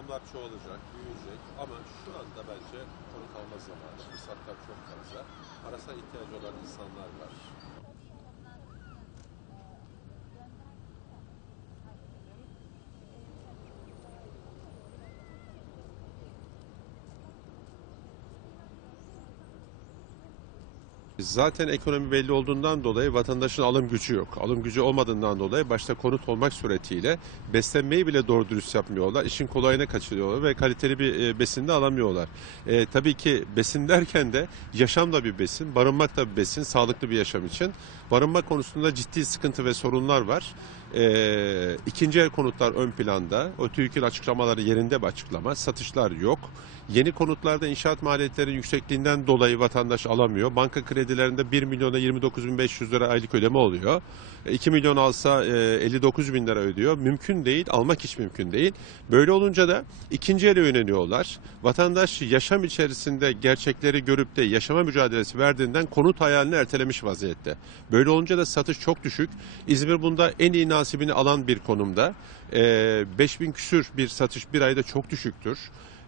rakamlar çoğalacak, büyüyecek ama şu anda bence konut alma zamanı. Fırsatlar çok fazla. Parasal ihtiyacı olan insanlar var. Zaten ekonomi belli olduğundan dolayı vatandaşın alım gücü yok. Alım gücü olmadığından dolayı başta konut olmak suretiyle beslenmeyi bile doğru dürüst yapmıyorlar. İşin kolayına kaçırıyorlar ve kaliteli bir e, besin de alamıyorlar. E, tabii ki besin derken de yaşam da bir besin, barınmak da bir besin, sağlıklı bir yaşam için. Barınma konusunda ciddi sıkıntı ve sorunlar var. E, ikinci el konutlar ön planda. O TÜİK'in açıklamaları yerinde bir açıklama. Satışlar yok. Yeni konutlarda inşaat maliyetlerinin yüksekliğinden dolayı vatandaş alamıyor. Banka kredilerinde 1 milyona 29.500 lira aylık ödeme oluyor. E, 2 milyon alsa e, 59 bin lira ödüyor. Mümkün değil, almak hiç mümkün değil. Böyle olunca da ikinci ele yöneliyorlar. Vatandaş yaşam içerisinde gerçekleri görüp de yaşama mücadelesi verdiğinden konut hayalini ertelemiş vaziyette. Böyle olunca da satış çok düşük. İzmir bunda en iyi nasibini alan bir konumda. E, 5000 küsür bir satış bir ayda çok düşüktür.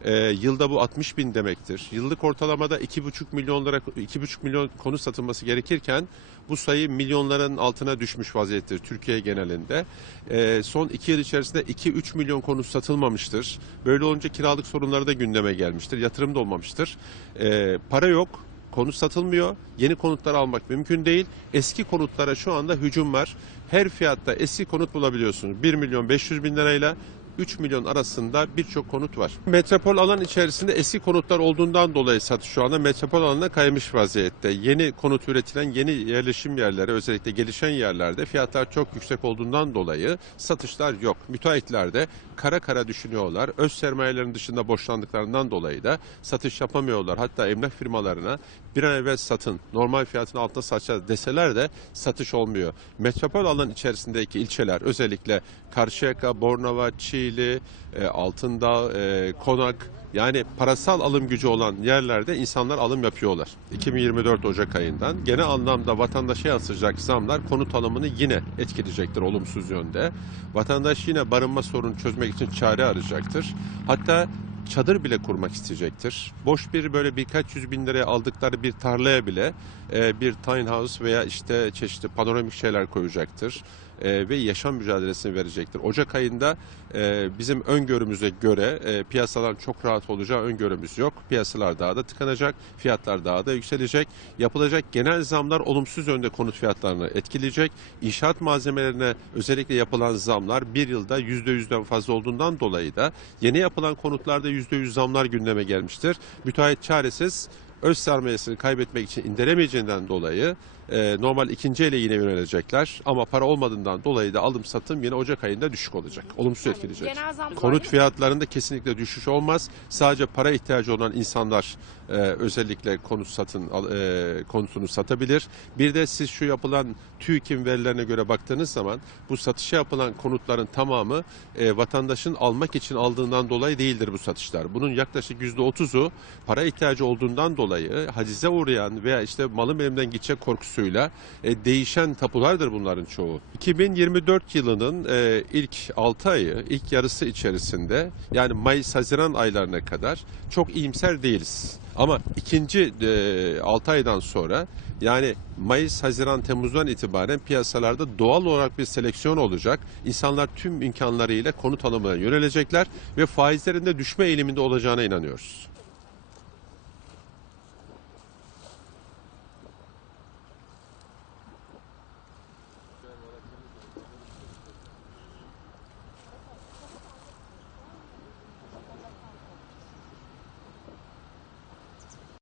E, yılda bu 60 bin demektir. Yıllık ortalamada 2,5 milyon lira 2,5 milyon konut satılması gerekirken bu sayı milyonların altına düşmüş vaziyettir Türkiye genelinde. E, son 2 yıl içerisinde 2-3 milyon konut satılmamıştır. Böyle olunca kiralık sorunları da gündeme gelmiştir. Yatırım da olmamıştır. E, para yok. Konut satılmıyor. Yeni konutlar almak mümkün değil. Eski konutlara şu anda hücum var. Her fiyatta eski konut bulabiliyorsunuz. 1 milyon 500 bin lirayla 3 milyon arasında birçok konut var. Metropol alan içerisinde eski konutlar olduğundan dolayı satış şu anda metropol alanına kaymış vaziyette. Yeni konut üretilen yeni yerleşim yerleri özellikle gelişen yerlerde fiyatlar çok yüksek olduğundan dolayı satışlar yok. Müteahhitler de kara kara düşünüyorlar. Öz sermayelerin dışında borçlandıklarından dolayı da satış yapamıyorlar. Hatta emlak firmalarına bir an evvel satın, normal fiyatın altına satacağız deseler de satış olmuyor. Metropol alan içerisindeki ilçeler özellikle Karşıyaka, Bornova, Çiğli, e, Altındağ, e, Konak yani parasal alım gücü olan yerlerde insanlar alım yapıyorlar. 2024 Ocak ayından genel anlamda vatandaşa yansıyacak zamlar konut alımını yine etkileyecektir olumsuz yönde. Vatandaş yine barınma sorunu çözmek için çare arayacaktır. Hatta çadır bile kurmak isteyecektir. Boş bir böyle birkaç yüz bin liraya aldıkları bir tarlaya bile e, bir tiny house veya işte çeşitli panoramik şeyler koyacaktır. E, ve yaşam mücadelesini verecektir. Ocak ayında e, bizim öngörümüze göre e, piyasaların çok rahat olacağı öngörümüz yok. Piyasalar daha da tıkanacak, fiyatlar daha da yükselecek. Yapılacak genel zamlar olumsuz yönde konut fiyatlarını etkileyecek. İnşaat malzemelerine özellikle yapılan zamlar bir yılda %100'den fazla olduğundan dolayı da yeni yapılan konutlarda %100 zamlar gündeme gelmiştir. Müteahhit çaresiz öz sermayesini kaybetmek için indiremeyeceğinden dolayı e, normal ikinci ele yine yönelecekler. Ama para olmadığından dolayı da alım satım yine Ocak ayında düşük olacak. Olumsuz etkileyecek. Genel zamlar Konut fiyatlarında kesinlikle düşüş olmaz. Sadece para ihtiyacı olan insanlar e, özellikle konut satın e, konutunu satabilir. Bir de siz şu yapılan TÜİK'in verilerine göre baktığınız zaman bu satışa yapılan konutların tamamı e, vatandaşın almak için aldığından dolayı değildir bu satışlar. Bunun yaklaşık %30'u para ihtiyacı olduğundan dolayı hacize uğrayan veya işte malım elimden gidecek korkusuyla e, değişen tapulardır bunların çoğu. 2024 yılının e, ilk 6 ayı, ilk yarısı içerisinde yani Mayıs-Haziran aylarına kadar çok iyimser değiliz. Ama ikinci e, 6 aydan sonra yani Mayıs, Haziran, Temmuz'dan itibaren piyasalarda doğal olarak bir seleksiyon olacak. İnsanlar tüm imkanlarıyla konut alımına yönelecekler ve faizlerinde düşme eğiliminde olacağına inanıyoruz.